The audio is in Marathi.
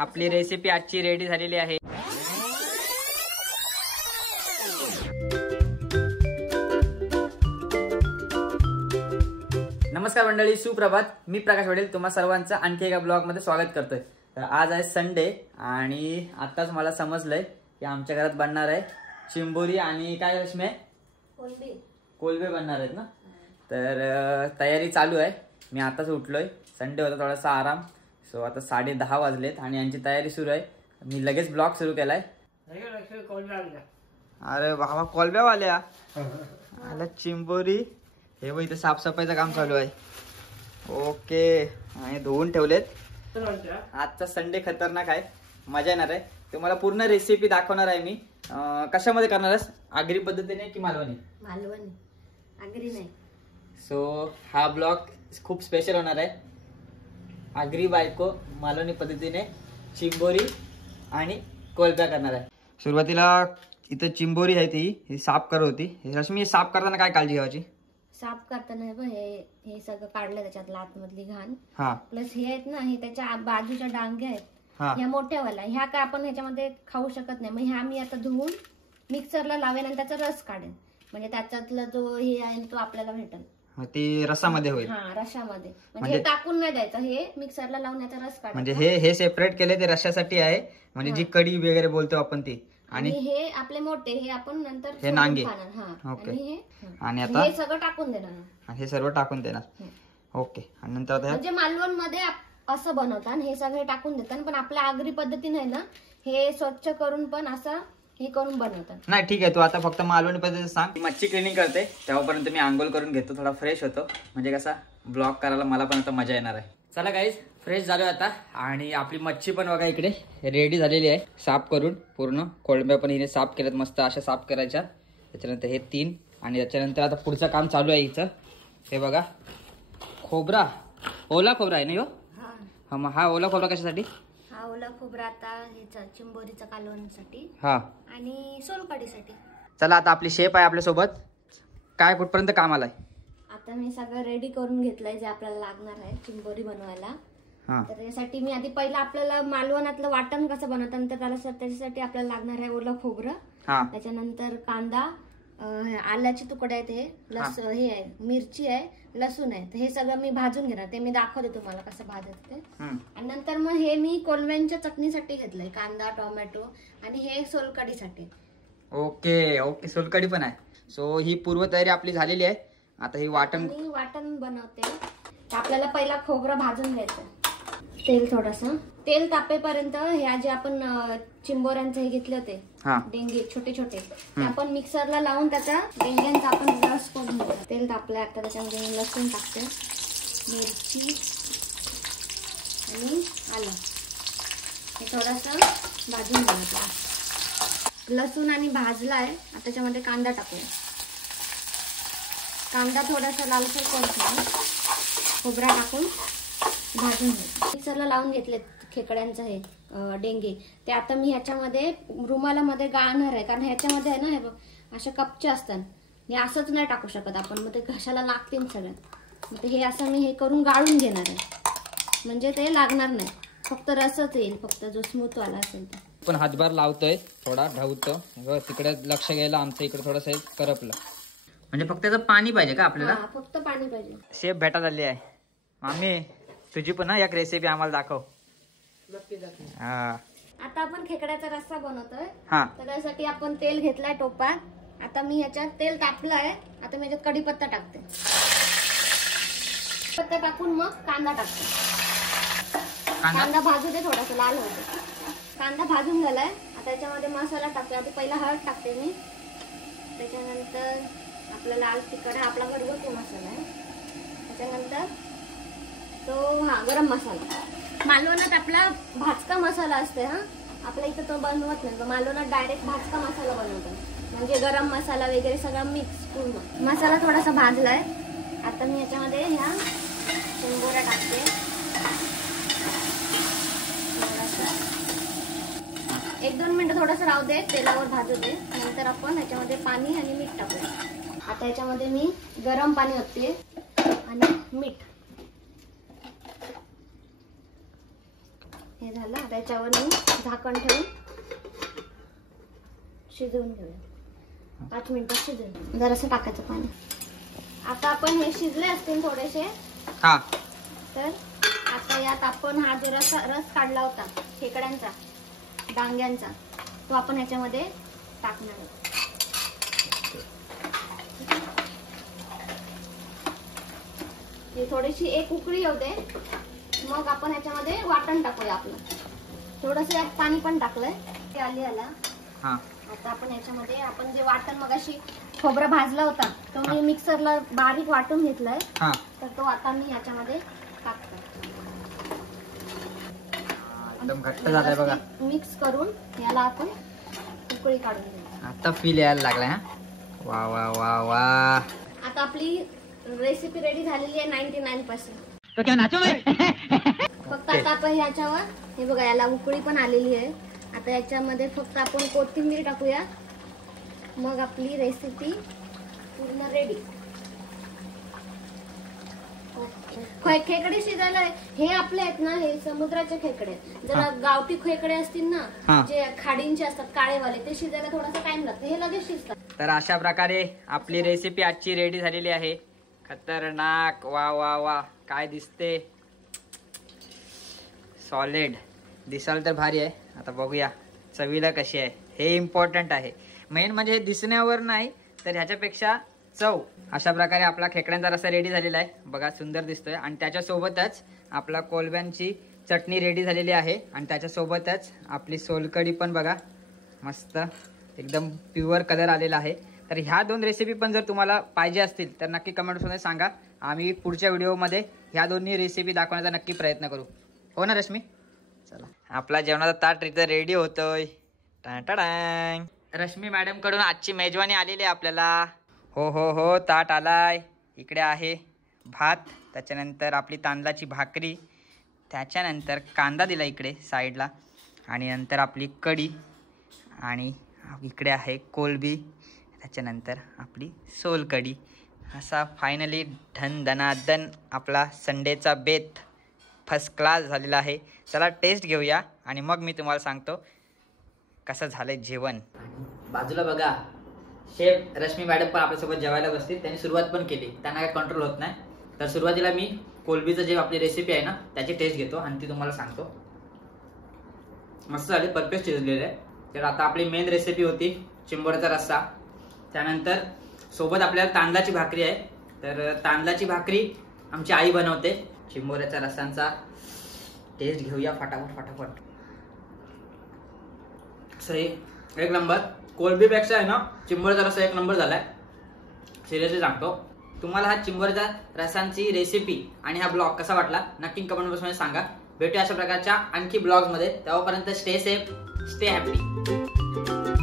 आपली रेसिपी आजची रेडी झालेली आहे। नमस्कार मंडळी, सुप्रभात। मी प्रकाश वडेल तुम्हा सर्वांचं आणखी एका ब्लॉग मध्ये स्वागत करतोय। तर आज आहे संडे आणि आताच मला समजलंय की आमच्या घरात बनणार आहे चिंबोरी आणि काय रश्मी कोलबे बनणार आहेत ना। तर तयारी चालू आहे। मी आताच उठलोय, संडे होता थोडासा आराम। सो आता 10:30 वाजलेत आणि यांची तयारी सुरू आहे। मी लगेच ब्लॉग सुरू केलाय। अरे बाबा, कोलब्यावाल्या आला चिंबोरी। हे बघ, इथे साफसफाईचं काम चालू आहे। ओके, आणि धुवून ठेवलेत। आजचा संडे खतरनाक आहे, मजा येणार आहे। तुम्हाला पूर्ण रेसिपी दाखवणार आहे मी। कशामध्ये करणार आहेस, आगरी पद्धतीने की मालवणी? मालवणी, आगरी नाही। सो हा ब्लॉग खूप स्पेशल होणार आहे। आगरी बायको मालवणी पद्धतीने चिंबोरी आणि कोलब्या करणार आहे। सुरुवातीला इथे चिंबोरी आहे ती साफ करत होती। रश्मी, साफ करताना काय काळजी घ्यायची? साफ करताना हे सगळं काढलं त्याच्यात आतमधली घाण। हा, प्लस हे आहेत ना, हे त्याच्या बाजूच्या डांगे आहेत ह्या मोठ्यावाला, ह्या काय आपण ह्याच्यामध्ये खाऊ शकत नाही। मग ह्या मी आता धुवून मिक्सरला लावेन आणि त्याचा रस काढेन, म्हणजे त्याच्यातला जो हे आहे तो आपल्याला भेटेल। ती रसामध्ये होईल? हा, रशामध्ये। म्हणजे हे टाकून नाही द्यायचं, हे मिक्सरला लावून याचा रस काढायचा। म्हणजे हे सेपरेट केले ते रशासाठी आहे, म्हणजे जी कढी वगैरे बोलतो आपण ती। आणि हे आपले मोठे, हे आपण नंतर हे नांगे। हा, ओके। आणि आता हे सगळं टाकून देणार, हे सर्व टाकून देणार। ओके। आणि नंतर म्हणजे मालवण मध्ये असं बनवतात, हे सगळे टाकून देतात। पण आपल्या आगरी पद्धतीने ना, हे स्वच्छ करून पण असं हे करून बनवतात। नाही, ठीक आहे। तू आता फक्त मालवणी पद्धतीने सांग। मच्छी क्लिनिंग करते तेव्हापर्यंत मी आंघोळ करून घेतो, थोडा फ्रेश होतो, म्हणजे कसा ब्लॉग करायला मला पण आता मजा येणार आहे। चला गाईज, फ्रेश झालो आता। आणि आपली मच्छी पण बघा इकडे रेडी झालेली आहे, साफ करून पूर्ण। कोळंब्या पण हिने साफ केल्यात, मस्त अशा साफ करायच्या। त्याच्यानंतर हे 3, आणि त्याच्यानंतर आता पुढचं काम चालू आहे हिचं। हे बघा, खोबरा, ओला खोबरा आहे ना ह्यो? हा, ओला खोबरा कशासाठी? हा ओला खोबरा आता ह्याचा चिंबोरीचा कालवणसाठी हा, आणि सोलकढीसाठी। चला, आता आपली शेफ आहे आपल्या सोबत। काय कुठपर्यंत काम आलाय? आता मी सगळं रेडी करून घेतलंय जे आपल्याला लागणार आहे चिंबोरी बनवायला। तर यासाठी मी आधी पहिला आपल्याला मालवणातलं वाटण कसं बनवतात तर त्याच्यासाठी आपल्याला लागणार आहे ओला खोबरं, त्याच्यानंतर कांदा, आल्याचे तुकडे आहेत, हे आहे मिरची आहे, लसूण आहे। हे सगळं मी भाजून घेणार, ते मी दाखवते तुम्हाला कसं भाजायचं ते। आणि नंतर मग हे मी कोलव्यांच्या चटणीसाठी घेतलंय, कांदा, टोमॅटो, आणि हे सोलकढीसाठी। ओके ओके, सोलकढी पण आहे। सो ही पूर्वतयारी आपली झालेली आहे। आता ही वाटण बनवते। आपल्याला पहिला खोबरं भाजून घ्यायचं, तेल थोडंसं, तेल तापेपर्यंत ह्या जे आपण चिंबोऱ्यांचे हे घेतले होते डेंगे छोटे छोटे, ते आपण मिक्सरला लावून त्याचा डेंग्यांचा आपण रस करून घेऊ। तेल तापलं, आता त्याच्यामध्ये लसूण टाकते, मिरची आणि आलं, हे थोडंसं भाजून घ्यायचं। लसूण आणि भाजलाय, आता त्याच्यामध्ये कांदा टाकूया। कांदा थोडासा लालसर करून खोबरा टाकून भाजून घ्यायचं। मिक्सरला लावून घेतलेत खेकड्यांचं हे डेंगे, ते आता मी ह्याच्यामध्ये रुमालामध्ये गाळणार आहे, कारण ह्याच्यामध्ये आहे ना, हे बघ अशा कपचे असतात, हे असंच नाही टाकू शकत आपण, मग ते घशाला लागतील सगळ्यात। मग हे असं मी हे करून गाळून घेणार आहे, म्हणजे ते लागणार नाही, फक्त रसच येईल, फक्त जो स्मूथ वाला असेल ते। पण हातभार लावतोय, थोडा ढवतो, तिकडे लक्ष घ्यायला, आमचं इकडे थोडंसं करपलं, म्हणजे फक्त त्याचं पाणी पाहिजे का आपल्याला? फक्त पाणी पाहिजे। शेफ भेटा झाली आहे। मामी, तुझी पण एक रेसिपी आम्हाला दाखव। आता आपण खेकड्याचा रस्सा बनवतोय, तर त्यासाठी आपण तेल घेतलाय टोपात। आता मी ह्याच्यात तेल तापलंय, आता मी ह्याच्यात कढीपत्ता टाकते, पत्ता टाकून मग कांदा टाकते। कांदा भाजू दे, थोडासा लाल होते। कांदा भाजून झालाय, आता याच्यामध्ये मसाला टाकते। आधी पहिला हळद टाकते मी, त्याच्यानंतर आपला लाल तिखट, आपला घरगुती मसाला आहे, त्याच्यानंतर तो गरम मसाला। मालवणात आपला भाजका मसाला असते, आपल्या इथं तो बनवत नाही, मालवणात डायरेक्ट भाजका मसाला बनवतात, म्हणजे गरम मसाला वगैरे सगळं मिक्स पूर्ण। मसाला थोडासा भाजलाय, आता मी याच्यामध्ये ह्या चिंबोऱ्या टाकते, 1-2 मिनिटं थोडंसं राहू दे, तेलावर भाजू दे, नंतर आपण ह्याच्यामध्ये पाणी आणि मीठ टाकूया। आता याच्यामध्ये मी गरम पाणी ओतते आणि मीठ, हे झालं. आता याच्यावर मी झाकण ठेवून शिजवून घेऊया. 5 मिनिटात शिजवून जरासं टाकायचं पाणी. आता आपण हे शिजले असतील थोडेसे. हा. तर आता यात आपण हा जो रस काढला होता खेकड्यांचा डांग्यांचा तो आपण ह्याच्यामध्ये टाकणार आहोत. हे थोडीशी एक उकळी येऊ दे, मग आपण ह्याच्यामध्ये वाटण टाकूया. आपलं थोडंसं यात पाणी पण टाकलंय ते आली आला. हा. आता आपण ह्याच्यामध्ये आपण जे वाटण मगाशी खोबरं भाजला होता तो मी मिक्सरला बारीक वाटून घेतलाय. तर तो आता मी ह्याच्यामध्ये टाकतो. एकदम घट्ट झालाय बघा. मिक्स करून याला आपण उकळी काढून घेऊ. आता फील यायला लागलाय. हा. वा वा वा वा. आता आपली रेसिपी रेडी झालेली आहे 99%. तो क्या नाचो मैं? फक्त आता आपण ह्याच्यावर हे बघा याला उकळी पण आलेली आहे. आता याच्यामध्ये फक्त आपण कोथिंबीर टाकूया, मग आपली रेसिपी पूर्ण रेडी. खेकडे शिजायला हे आपले आहेत ना, हे समुद्राचे खेकडे. जरा गावठी खेकडे असतील ना जे खाडींचे असतात काळेवाले, ते शिजायला थोडासा टाइम लागतो. हे लगेच शिजतात. तर अशा प्रकारे आपली रेसिपी आजची रेडी झालेली आहे. खतरनाक. वा वा वा. काय दिसते, सॉलिड दिसायला तर भारी आहे. आता बघूया चवीला कशी आहे, हे इम्पॉर्टंट आहे. मेन म्हणजे हे दिसण्यावर नाही तर ह्याच्यापेक्षा चव. अशा प्रकारे आपला खेकड्यांचा रस्सा रेडी झालेला आहे बघा, सुंदर दिसतोय. आणि त्याच्यासोबतच आपला कोलब्यांची चटणी रेडी झालेली आहे. आणि त्याच्यासोबतच आपली सोलकढी पण बघा, मस्त एकदम प्युअर कलर आलेला आहे. तर ह्या 2 रेसिपी पण जर तुम्हाला पाहिजे असतील तर नक्की कमेंट्समध्ये सांगा. आम्ही पुढच्या व्हिडिओमध्ये ह्या दोन्ही रेसिपी दाखवण्याचा नक्की प्रयत्न करू. हो ना रश्मी? चला, आपला जेवणाचा ताट इथं रेडी होतोय. टाटाडांग. रश्मी मॅडम कडून आजची मेजवानी आलेली आहे आपल्याला. हो हो हो. ताट आलाय. इकडे आहे भात, त्याच्यानंतर आपली तांदळाची भाकरी, त्याच्यानंतर कांदा दिला इकडे साईडला, आणि नंतर आपली कढी, आणि इकडे आहे कोलबी, त्याच्यानंतर आपली सोलकढी. असा फायनली धन धनाधन आपला संडेचा बेत फर्स्ट क्लास झालेला आहे. चला टेस्ट घेऊया आणि मग मी तुम्हाला सांगतो कसं झालंय जेवण. बाजूला बघा शेफ रश्मी मॅडम पण आपल्यासोबत जेवायला बसतील. त्यांनी सुरुवात पण केली, त्यांना काही कंट्रोल होत नाही. तर सुरुवातीला मी कोलबीचं जे आपली रेसिपी आहे ना त्याची टेस्ट घेतो आणि ती तुम्हाला सांगतो. मस्त झाली, परफेक्ट शिजलेलं आहे. तर आता आपली मेन रेसिपी होती चिंबोऱ्याचा रस्सा. त्यानंतर सोबत आपल्याला तांदळाची भाकरी आहे. तर तांदळाची भाकरी आमची आई बनवते. चिंबोऱ्याच्या रस्सांचा टेस्ट घेऊया फटाफट फटाफट. सही, एक नंबर. कोलबीपेक्षा आहे ना चिंबोऱ्याचा रस्सा एक नंबर झालाय. सिरियसली सांगतो. तुम्हाला हा चिंबोऱ्याच्या रस्सांची रेसिपी आणि हा ब्लॉग कसा वाटला नक्की कमेंट बॉक्समध्ये सांगा. भेटूया अशा प्रकारच्या आणखी ब्लॉग्समध्ये. तेव्हापर्यंत स्टे सेफ, स्टे हॅपी.